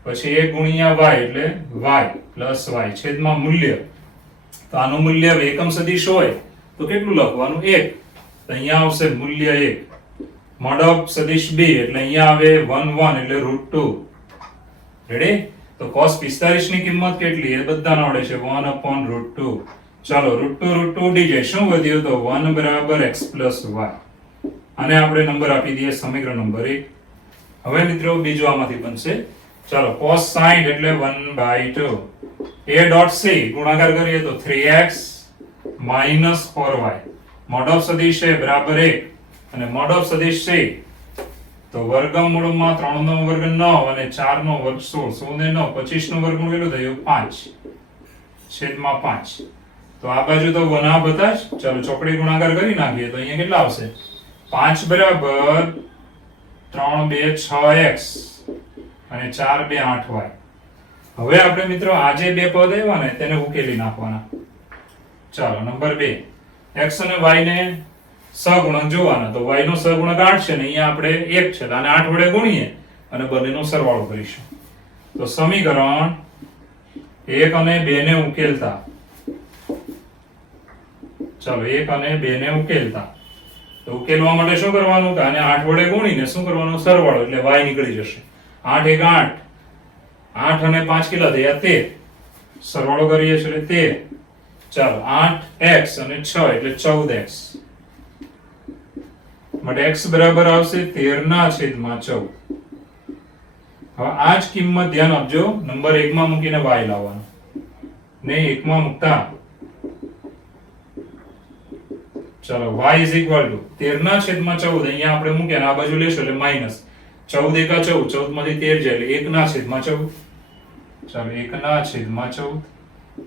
પછી 1 ગુણ્યા y એટલે y પ્લસ y છેદમાં મૂલ્ય. તો આનું મૂલ્ય એકમ સદિશ હોય તો કેટલું લખવાનું? 1. તો અહીંયા આવશે મૂલ્ય 1. મોડ ઓફ સદિશ b એટલે અહીંયા આવે 1 1 એટલે √2. રેડી? તો cos 45 ની કિંમત કેટલી એ બધાને આવડે છે, 1/√2. ચાલો √2 ઉડી જાય, શું વધ્યું? તો 1 બરાબર x પ્લસ y. આને આપણે નંબર આપી દઈએ સમીકરણ નંબર 1. હવે મિત્રો બીજું આમાંથી બનશે. ચાલો cos 60 એટલે 1/2. a ડોટ c ગુણાકાર કરીએ તો 3x minus 4y. Mode of સદિશ એ બરાબર 1 અને મોડ ઓફ સદિશ c તો વર્ગમૂળમાં 3 નો વર્ગ 9 અને 4 નો વર્ગ 16, 16 ને 9 25 નો વર્ગમૂળ કેટલું થયું? 5 છેદમાં 5. તો આ બાજુ તો વના બધા જ. ચાલો ચોકડી ગુણાકાર કરી નાખીએ તો અહીંયા કેટલા આવશે? 5 બરાબર 3 2 6x અને 4 2 8y. હવે આપણે મિત્રો આ જે બે પદ આવ્યા ને તેને ઉકેલી નાખવાના. ચાલો નંબર 2, x અને y ને સહગુણક જોવાના. તો y નો સહગુણક 8 છે ને અહીંયા આપણે 1 છે, આને 8 વડે ગુણીએ અને બંનેનો સરવાળો કરીશું. તો સમીકરણ 1 અને 2 ને ઉકેલતા, ચાલો 1 અને 2 ને ઉકેલતા, તો ઉકેલવા માટે શું કરવાનું? કે આને 8 વડે ગુણીને શું કરવાનું? સરવાળો, એટલે y નીકળી જશે. 8 1 8, 8 અને 5 કેટલા થયા? 13. સરવાળો કરીએ એટલે 13. ચાલો 8x અને 6 એટલે 14x. માટે x બરાબર આવશે 13/14. હવે આ જ કિંમત ધ્યાન આપજો, નંબર 1 માં મૂકીને y લાવવાનો ને 1 માં મૂકતા. ચાલો y is equal to 13/14. અહીંયા આપણે મૂક્યા આ બાજુ લેશો એટલે માઈનસ 14 એકા 14, 14 માંથી 13 જાય એટલે 1/14. ચાલો 1/14.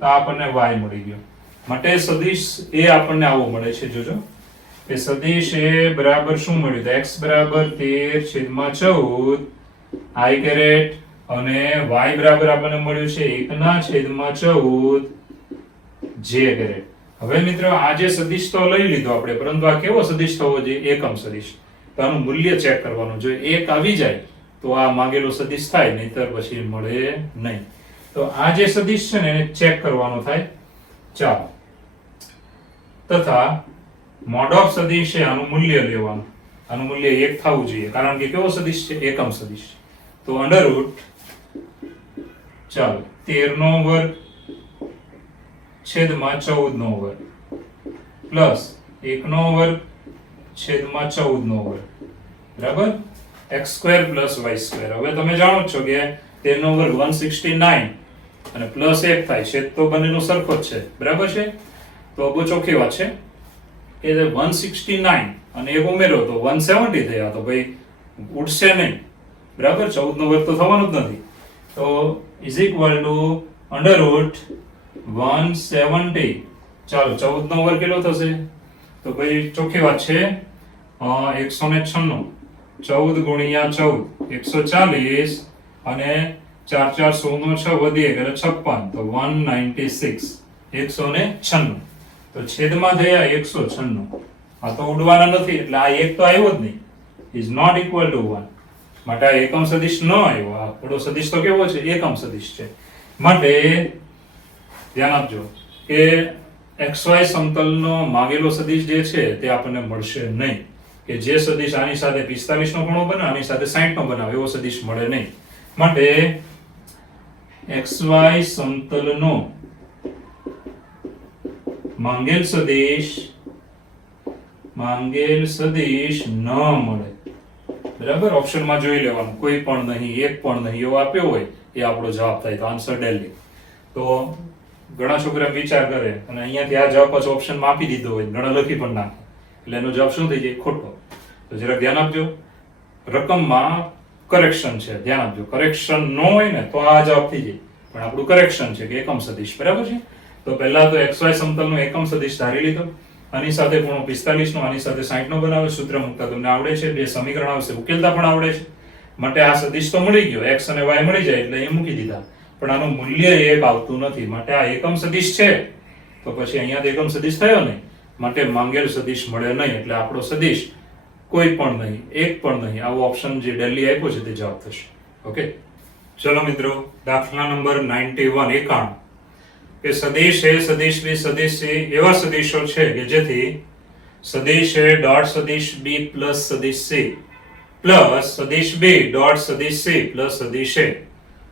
તો આપણને y મળી ગયો. માટે સદિશ એ આપણને આવો મળે છે. જોજો કે સદિશ એ બરાબર શું મળ્યું? તો x બરાબર 13/14 i કેરેટ અને y બરાબર આપણને મળ્યું છે 1/14 j કેરેટ. હવે મિત્રો આ જે સદિશ તો લઈ લીધો આપણે, પરંતુ આ કેવો સદિશ થવો જોઈએ? એકમ સદિશ. તો આનું મૂલ્ય ચેક કરવાનું. જો 1 આવી જાય તો આ માંગેલો સદિશ થાય, નહીતર પછી મળે નહીં. તો આ જે સદિશ છે ને એને ચેક કરવાનો થાય. ચાલો, તથા મોડ ઓફ સદિશ છે, આનું મૂલ્ય લેવાનું. આનું મૂલ્ય 1 થવું જોઈએ, કારણ કે કેવો સદિશ છે? એકમ સદિશ. તો અંડર રૂટ, ચાલો, 13 નો વર્ગ છેદમાં 14 નો વર્ગ પ્લસ 1 નો વર્ગ છેદમાં 14 નો વર્ગ બરાબર x² પ્લસ y². હવે તમે જાણો છો કે 13 નો વર્ગ 169 અને પ્લસ 1 થાય છે, તો બંનેનો સરખો જ છે, બરાબર છે. તો બહુ ચોખ્ખી વાત છે કે 169 અને એક ઉમેરો તો 170 થયા, તો ભાઈ ઉડશે નહીં, બરાબર. 14 નો વર્ગ તો થવાનું જ નથી. તો is equal to under route 170. ચાલો, 14 નો વર્ગ કેટલો થશે? તો ભાઈ ચોખ્ખી વાત છે 196. 14 ગુણ્યા 14 140 અને 4 4 16 નો 6 વધી એટલે 56, તો 196. 196. તો છેદમાં થયા 196. આ તો ઉડવાના નથી, એટલે આ એક તો આવ્યો જ નહીં. Is not equal to 1. માટે આ એકમ સદિશ ન આવ્યો. આ થોડો સદિશ તો કેવો છે? એકમ સદિશ છે. માટે ધ્યાન આપજો કે xy સમતલનો માંગેલો સદિશ જે છે તે આપણને મળશે નહીં. કે જે સદિશ આની સાથે 45 નો ખૂણો બનાવે, આની સાથે 60 નો બનાવે, એવો સદિશ મળે નહીં. માટે xy સમતલનો માંગેલ સદિશ ન મળે, બરાબર. ઓપ્શનમાં જોઈ લેવાનું, કોઈ પણ નહીં, એક પણ નહીં એવો આપ્યો હોય એ આપણો જવાબ થાય. તો આન્સર ડેલી. તો ઘણા છોકરા વિચાર કરે અને અહીંયાથી આ જવાબ પછી ઓપ્શનમાં આપી દીધો હોય, ઘણા લખી પણ નાખે, એટલે એનો જવાબ શું થઈ જાય? ખોટો. તો જરાક ધ્યાન આપજો. રકમમાં કરેક્શન છે, ધ્યાન આપજો. કરેક્શન ન હોય ને તો આ જવાબ થઈ જાય, પણ આપણું કરેક્શન છે કે એકમ સદિશ, બરાબર છે. તો પહેલા તો xy સમતલનો એકમ સદિશ ધારી લીધો. આની સાથે ખૂણો 45 નો, આની સાથે 60 નો બનાવે. સૂત્ર મૂકતા તમને આવડે છે, બે સમીકરણ આવશે, ઉકેલતા પણ આવડે છે. માટે આ સદિશ તો મળી ગયો, x અને y મળી જાય એટલે એ મૂકી દીધા, પણ આનું મૂલ્ય 1 આવતું નથી. માટે આ એકમ સદિશ છે, તો પછી અહીંયા એકમ સદિશ થયો નહીં, માટે માંગેલ સદિશ મળે નહીં. એટલે આપણો સદિશ કોઈ પણ નહીં, એક પણ નહીં, આવો ઓપ્શન જે ડેલી આપ્યો છે તે જવાબ થશે. ઓકે, ચલો મિત્રો, દાખલા નંબર 91 91 કે સદિશ A સદિશ B સદિશ C એવા સદિશો છે કે જેથી સદિશ A ડોટ સદિશ B પ્લસ સદિશ C પ્લસ સદિશ B ડોટ સદિશ C પ્લસ સદિશ A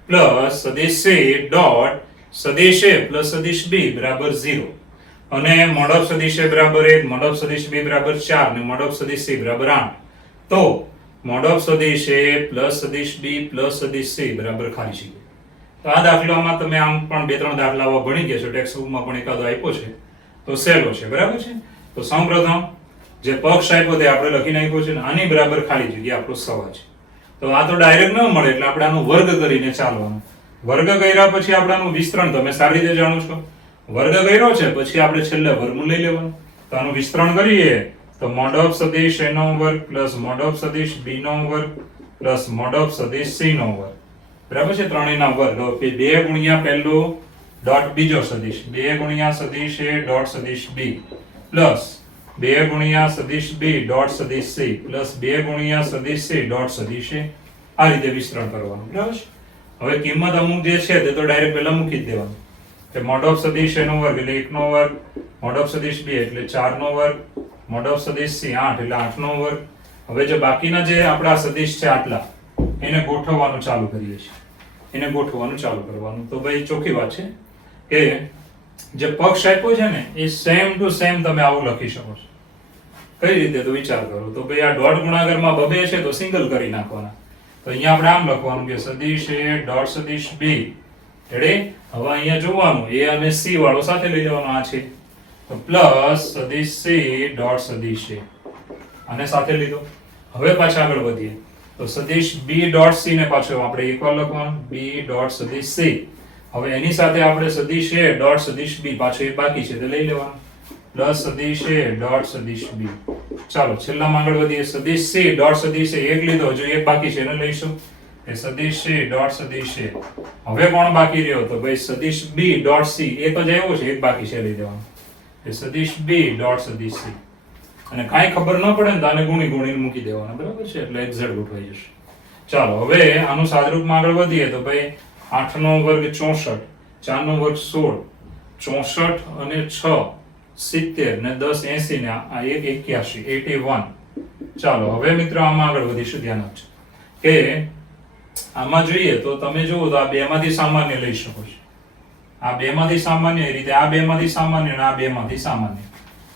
પ્લસ સદિશ C ડોટ સદિશ A પ્લસ સદિશ B બરાબર 0 અને મોડ ઓફ સદિશ A બરાબર 1, મોડ ઓફ સદિશ B બરાબર 4 અને મોડ ઓફ સદિશ C બરાબર 8. તો મોડ ઓફ સદિશ A પ્લસ સદિશ B પ્લસ સદિશ C બરાબર ખાલી જગ્યા. તો આ દાખલામાં તમે આમ પણ 2-3 દાખલાઓ ભણી ગયા છો, ટેક્સ્ટ બુકમાં પણ એકાદો આપ્યો છે, તો સહેલો છે, બરાબર છે. તો સૌપ્રથમ જે પક્ષ આપ્યો તે આપણે લખી નાખ્યો છે, આની બરાબર ખાલી જગ્યા આપણો સવા છે. તો આ તો ડાયરેક્ટ ન મળે, એટલે આપણે આનો વર્ગ કરીને ચાલવાનું. વર્ગ કર્યા પછી આપણે આનું વિસ્તરણ તમે સારી રીતે જાણો છો. વર્ગ કર્યો છે પછી આપણે છેલ્લે વર્ગમૂળ લઈ લેવાનું. તો આનું વિસ્તરણ કરીએ તો મોડ ઓફ સદિશ A નો વર્ગ પ્લસ મોડ ઓફ સદિશ B નો વર્ગ પ્લસ મોડ ઓફ સદિશ C નો વર્ગ, બરાબર છે. ત્રણેયના વર્ગ. 2 ગુણ્યા પહેલો ડોટ બીજો સદિશ, 2 ગુણ્યા સદિશ A ડોટ સદિશ B પ્લસ 2 ગુણ્યા સદિશ B ડોટ સદિશ C પ્લસ 2 ગુણ્યા સદિશ C ડોટ સદિશ A. આ રીતે વિસ્તરણ કરવાનું, બરાબર છે. હવે કિંમત અમુક જે છે તે તો ડાયરેક્ટ પહેલા મૂકી જ દેવાનું. કે મોડ ઓફ સદિશ A નો વર્ગ એટલે 1 નો વર્ગ, મોડ ઓફ સદિશ B એટલે 4 નો વર્ગ, મોડ ઓફ સદિશ C 8 એટલે 8 નો વર્ગ. હવે જે બાકીના જે આપણા સદિશ છે આટલા, એને ગોઠવવાનું ચાલુ કરીએ છીએ, એને ગોઠવવાનું ચાલુ કરવાનું. તો ભાઈ ચોખ્ખી વાત છે કે જે પક્ષ આપ્યો છે ને એ સેમ ટુ સેમ તમે આવું લખી શકો છો. કઈ રીતે? તો વિચાર કરો. તો ભાઈ આ ડોટ ગુણાકારમાં બબે છે તો સિંગલ કરી નાખવાના. તો અહીંયા આપણે આમ લખવાનું કે સદિશ A ડોટ સદિશ B. રેડી? હવે અહીંયા જોવાનું A અને C વાળો સાથે લઈ લેવાનો, આ છે. તો પ્લસ સદિશ C ડોટ સદિશ A, આને સાથે લીધો. હવે પાછા આગળ વધીએ તો સદિશ B ડોટ C ને પાછો આપણે એકવાર લખવાનું, B ડોટ સદિશ C. હવે એની સાથે આપણે સદિશ A ડોટ સદિશ B, પાછો એક બાકી છે તે લઈ લેવાનું, પ્લસ સદિશ A ડોટ સદિશ B. ચાલો છેલ્લામાં આગળ વધીએ. સદિશ C ડોટ સદિશ A એક લીધો, જો એક બાકી છે એને લઈશું એ સદિશ C ડોટ સદિશ A. હવે કોણ બાકી રહ્યો? તો ભાઈ સદિશ B ડોટ C, એક જ આવ્યો છે, એક બાકી છે, લઈ દેવાનું. એ સદિશ બી ડોટ સદિશ સી. અને કાંઈ ખબર ન પડે ને તો આને ગુણીને મૂકી દેવાના, બરાબર છે, એટલે એક્ઝેક્ટ ગોઠવાઈ જશે. ચાલો હવે આનું સાદરૂપમાં આગળ વધીએ તો ભાઈ 8 નો વર્ગ 64, 4 નો વર્ગ 16, 64 અને 6 70 ને 10 80 ને આ 1 81 81. ચાલો હવે મિત્રો આમાં આગળ વધીશું. ધ્યાન આપજો કે આમાં જોઈએ તો તમે જુઓ તો આ બેમાંથી સામાન્ય લઈ શકો છો. આ બેમાંથી સામાન્ય એ રીતે, આ બેમાંથી સામાન્ય અને આ બેમાંથી સામાન્ય.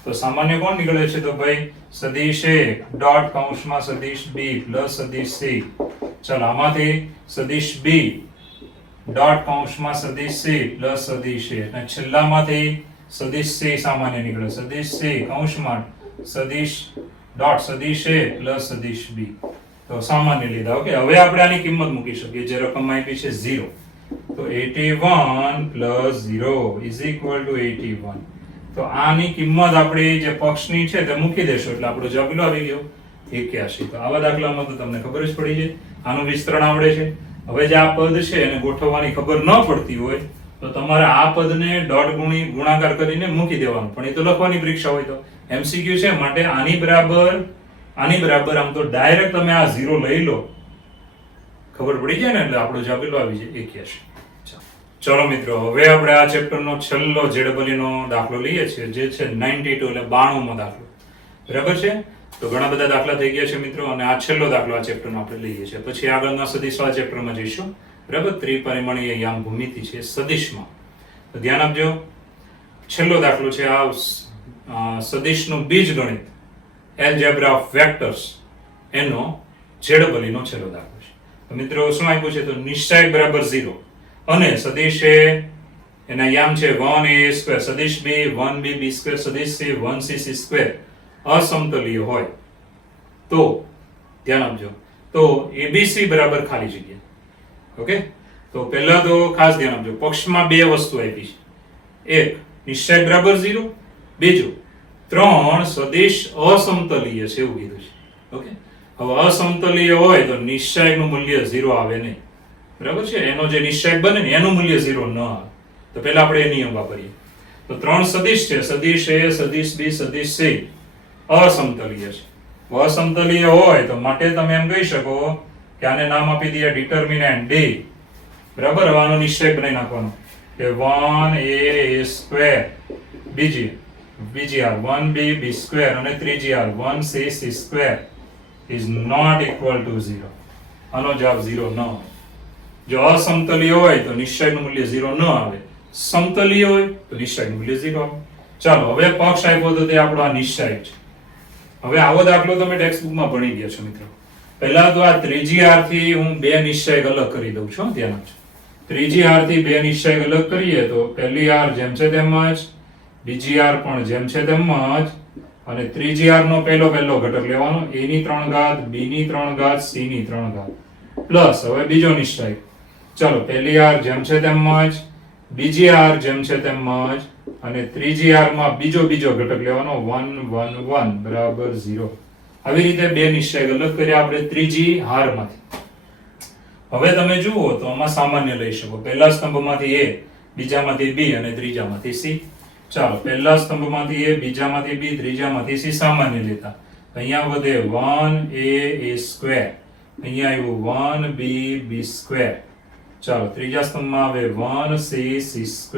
તો સામાન્ય કોણ નીકળે છે? તો ભાઈ સદિશ a ડોટ કૌંસમાં સદિશ b પ્લસ સદિશ c. ચાલો આમાંથી સદિશ b ડોટ કૌંસમાં સદિશ c પ્લસ સદિશ a, અને છેલ્લામાંથી સદિશ c સામાન્ય નીકળે. સદિશ c કૌંસમાં સદિશ ડોટ સદિશ a પ્લસ સદિશ b. તો સામાન્ય લીધા. ઓકે, હવે આપણે આની કિંમત મૂકી શકીએ. જે રકમ આપી છે 0, તો 81 પ્લસ 0 ઇઝ ઇક્વલ ટુ 81. તો આની કિંમત આપણે જે પક્ષની છે તે મૂકી દેશો એટલે આપણો જવાબ કેટલો આવી ગયો? 81. તો આવા દાખલામાં તો તમને ખબર જ પડી જાય, આનું વિસ્તરણ આવડે છે. હવે જે આ પદ છે એને ગોઠવવાની ખબર ન પડતી હોય તો તમારે આ પદને ડોટ ગુણાકાર કરીને મૂકી દેવાનું, પણ એ તો લખવાની પરીક્ષા હોય તો MCQ છે, માટે આની બરાબર આમ તો ડાયરેક્ટ તમે આ 0 લઈ લો, ખબર પડી જાય ને, એટલે આપણો જવાબ કેટલો આવી જાય? 81. ચલો મિત્રો, હવે આપણે આ ચેપ્ટરનો છેલ્લો JEE નો દાખલો લઈએ છીએ, જે છે 92 એટલે 92 મો દાખલો. બરાબર છે? તો ઘણા બધા દાખલા થઈ ગયા છે મિત્રો, અને આ છેલ્લો દાખલો આ ચેપ્ટરનો આપણે લઈએ છીએ. પછી આગળના સદિશવાળા ચેપ્ટરમાં જઈશું. બરાબર, ત્રિપરિમાણીય યામ ભૂમિતિ છે સદિશમાં. તો ધ્યાન આપજો, છેલ્લો દાખલો છે આ સદિશનું બીજગણિત, એલ્જેબ્રા ઓફ વેક્ટર્સ, એનો JEE નો છેલ્લો દાખલો છે. તો મિત્રો શું આપ્યું છે? તો નિશ્ચય બરાબર 0 અને સદિશ એ એના યામ છે 1a², સદિશ b 1b b², સદિશ c 1c c² અસમતલીય હોય તો ધ્યાન આપજો, તો abc બરાબર ખાલી જગ્યા. ઓકે, તો પહેલા તો ખાસ ધ્યાન આપજો, પક્ષમાં બે વસ્તુ આપી છે. એક નિશ્ચય બરાબર 0, બીજું 3 સદિશ અસમતલીય છે એવું કીધું છે. ઓકે, હવે અસમતલીય હોય તો નિશ્ચયનું મૂલ્ય 0 આવે નહીં. બરાબર છે? એનો જે નિશ્ચય બને ને એનું મૂલ્ય 0 ન આવે. તો પહેલા આપણે એ નિયમ વાપરીએ. તો 3 સદિશ છે, સદિશ a, સદિશ b, સદિશ c અસમતલીય છે. અસમતલીય હોય તો માટે તમે એમ કહી શકો કે આને નામ આપી દઈએ ડિટર્મિનન્ટ d. બરાબર, હવે આનો નિશ્ચય બનાવી નાખવાનો કે 1a² બીજી r 1b b² અને ત્રીજી r 1c c² is not equal to 0. આનો જવાબ 0 ન આવે. જો અસમતલીય હોય તો નિશ્ચયનું મૂલ્ય 0 ન આવે, સમતલીય હોય તો નિશ્ચયનું મૂલ્ય 0 આવે. ચાલો હવે પક્ષ આપ્યો તો તે આપણો આ નિશ્ચય છે. હવે આવો દાખલો તમે ટેક્સ્ટબુકમાં ભણી ગયા છો મિત્રો. પહેલા તો આ ત્રીજી r થી હું બે નિશ્ચય અલગ કરી દઉં છું. ધ્યાન આપજો, ત્રીજી r થી બે નિશ્ચય અલગ કરીએ તો પહેલી r જેમ છે તેમ જ, બીજી r પણ જેમ છે તેમ જ, અને ત્રીજી r નો પહેલો ઘટક લેવાનો, a ની 3 ઘાત, b ની 3 ઘાત, c ની 3 ઘાત, પ્લસ હવે બીજો નિશ્ચય. ચાલો, પહેલી r જેમ છે તેમ જ, બીજી r જેમ છે તેમ જ, અને ત્રીજી r માં બીજો ઘટક લેવાનો 1 1 1 બરાબર 0. આવી રીતે બે નિશ્ચય અલગ કર્યા આપણે ત્રીજી હારમાંથી. હવે તમે જુઓ તો આમાં સામાન્ય લઈ શકો. પહેલા સ્તંભમાંથી a, બીજામાંથી b અને ત્રીજામાંથી c. ચાલો, પહેલા સ્તંભમાંથી a, બીજામાંથી b, ત્રીજામાંથી c સામાન્ય લેતા. અહીંયા વધે 1a² અહીંયા આવ્યું 1b b². ચાલો, ત્રીજા સ્તંભમાં આવે 1c c²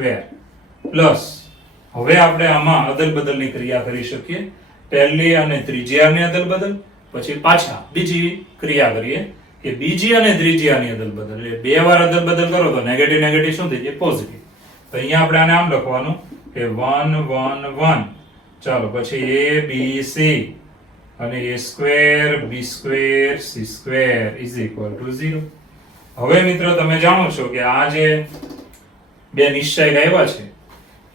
પ્લસ હવે આપણે આમાં અદલ બદલની ક્રિયા કરી શકીએ. પહેલી અને ત્રીજી આરની અદલ બદલ, પછી પાછા બીજી ક્રિયા કરીએ કે બીજી અને ત્રીજી આની અદલ બદલ. એટલે બે વાર અદલ બદલ કરો તો નેગેટિવ શું થઈ જાય? પોઝિટિવ. તો અહીંયા આપણે આને આમ લખવાનું કે 1 1 1. ચાલો, પછી a b c અને a² b² c² is equal to 0. હવે મિત્રો તમે જાણો છો કે આ જે બે નિશ્ચય આવ્યા છે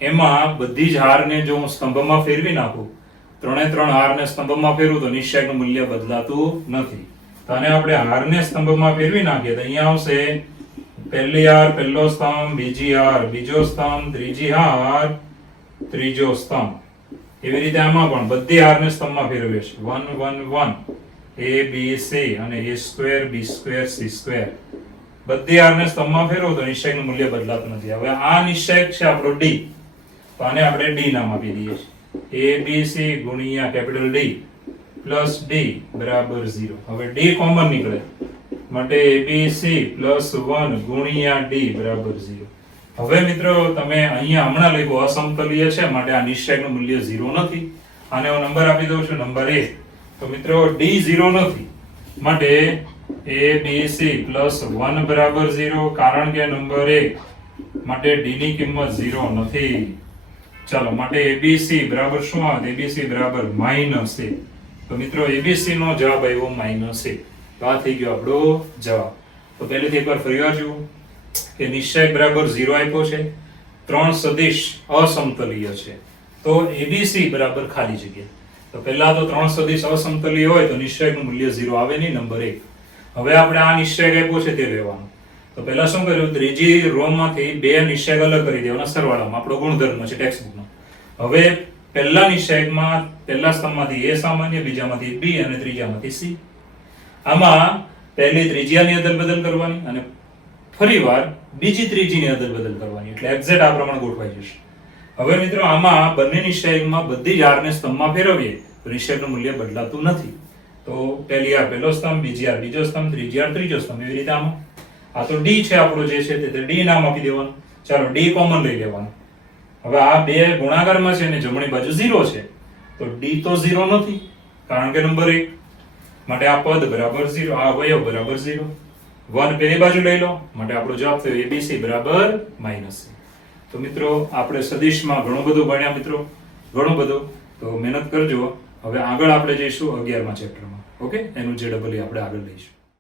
એમાં બધી જ હારને જો હું સ્તંભમાં ફેરવી નાખું, ત્રણે ત્રણ હારને સ્તંભમાં ફેરવું તો નિશ્ચયનું મૂલ્ય બદલાતું નથી. તો આને આપણે હારને સ્તંભમાં ફેરવી નાખીએ તો અહીંયા આવશે પહેલી હાર પહેલો સ્તંભ, બીજી હાર બીજો સ્તંભ, ત્રીજી હાર ત્રીજો સ્તંભ. એવી રીતે આમાં પણ બધી હારને સ્તંભમાં ફેરવીએ છીએ 1 1 1 a b c અને a² b² c². બધી હારને સ્તંભમાં ફેરવો તો નિશ્ચયનું મૂલ્ય બદલાતું નથી. હવે આ નિશ્ચય છે આપણો d. તો આને આપણે ડી નામ આપી દઈએ છીએ ABC ગુણ્યા કેપિટલ D પ્લસ D બરાબર 0. હવે D કોમન નીકળે માટે ABC પ્લસ 1 ગુણ્યા D બરાબર 0. હવે મિત્રો તમે અહીંયા હમણાં લખ્યું અસમતલીય છે માટે આ નિશ્ચયકનું મૂલ્ય 0 નથી. આને હું નંબર આપી દઉં છું નંબર 1. તો મિત્રો D 0 નથી માટે ABC પ્લસ 1 બરાબર 0 કારણ કે નંબર 1 માટે D ની કિંમત 0 નથી. ચાલો માટે ABC બરાબર શું આવે? ABC બરાબર -a. તો મિત્રો ABC નો જવાબ આવ્યો -a. તો આ થઈ ગયો આપણો જવાબ. તો પહેલેથી એકવાર ફરીવાર જુઓ કે નિશ્ચય બરાબર 0 આપ્યો છે, ત્રણ સદિશ અસમતલીય છે, તો ABC બરાબર ખાલી જગ્યા. તો પહેલા તો ત્રણ સદિશ અસમતલીય હોય તો નિશ્ચયનું મૂલ્ય 0 આવે નહીં, નંબર 1. હવે આપણે આ નિશ્ચય આપ્યો છે તે લેવાનો. તો પહેલા શું કર્યું? ત્રીજી રો માંથી બે નિશ્ચય અલગ કરી દેવાના સરવાળામાં, આપણો ગુણધર્મ છે ટેક્સ્ટબુકનો. હવે પહેલા નિશ્ચયમાં પહેલા સ્તંભમાંથી A સામાન્ય, બીજામાંથી B અને ત્રીજામાંથી C. આમાં પહેલી ત્રિજ્યાની અદલ-બદલ કરવાની અને ફરીવાર બીજી ત્રીજીની અદલ-બદલ કરવાની, એટલે એક્ઝેક્ટ આ પ્રમાણે ગોઠવાઈ જશે. હવે મિત્રો આમાં બંને નિશ્ચયકમાં બધી જ r ને સ્તંભમાં ફેરવીએ તો નિશ્ચયકનું મૂલ્ય બદલાતું નથી. તો પહેલી r પહેલો સ્તંભ, બીજી r બીજો સ્તંભ, ત્રીજી r ત્રીજો સ્તંભ, એવી રીતે આમાં. આ તો D છે આપણો જે છે તે D નામ આપી દેવાનું. ચાલો D કોમન લઈ લેવાનું. હવે આ બે ગુણાકારમાં છે અને જમણી બાજુ 0 છે તો D તો 0 નથી કારણ કે નંબર 1 માટે આ પદ બરાબર 0, આ અવયવ બરાબર 0. 1 પેલી બાજુ લઈ લો માટે આપણો જવાબ થયો ABC બરાબર -a. તો મિત્રો આપણે સદિશમાં ઘણું બધું ભણ્યા મિત્રો, ઘણું બધું. તો મહેનત કરજો. હવે આગળ આપણે જઈશું 11મા ચેપ્ટરમાં. ઓકે, એનું જે ડબલ આપણે આગળ લઈશું.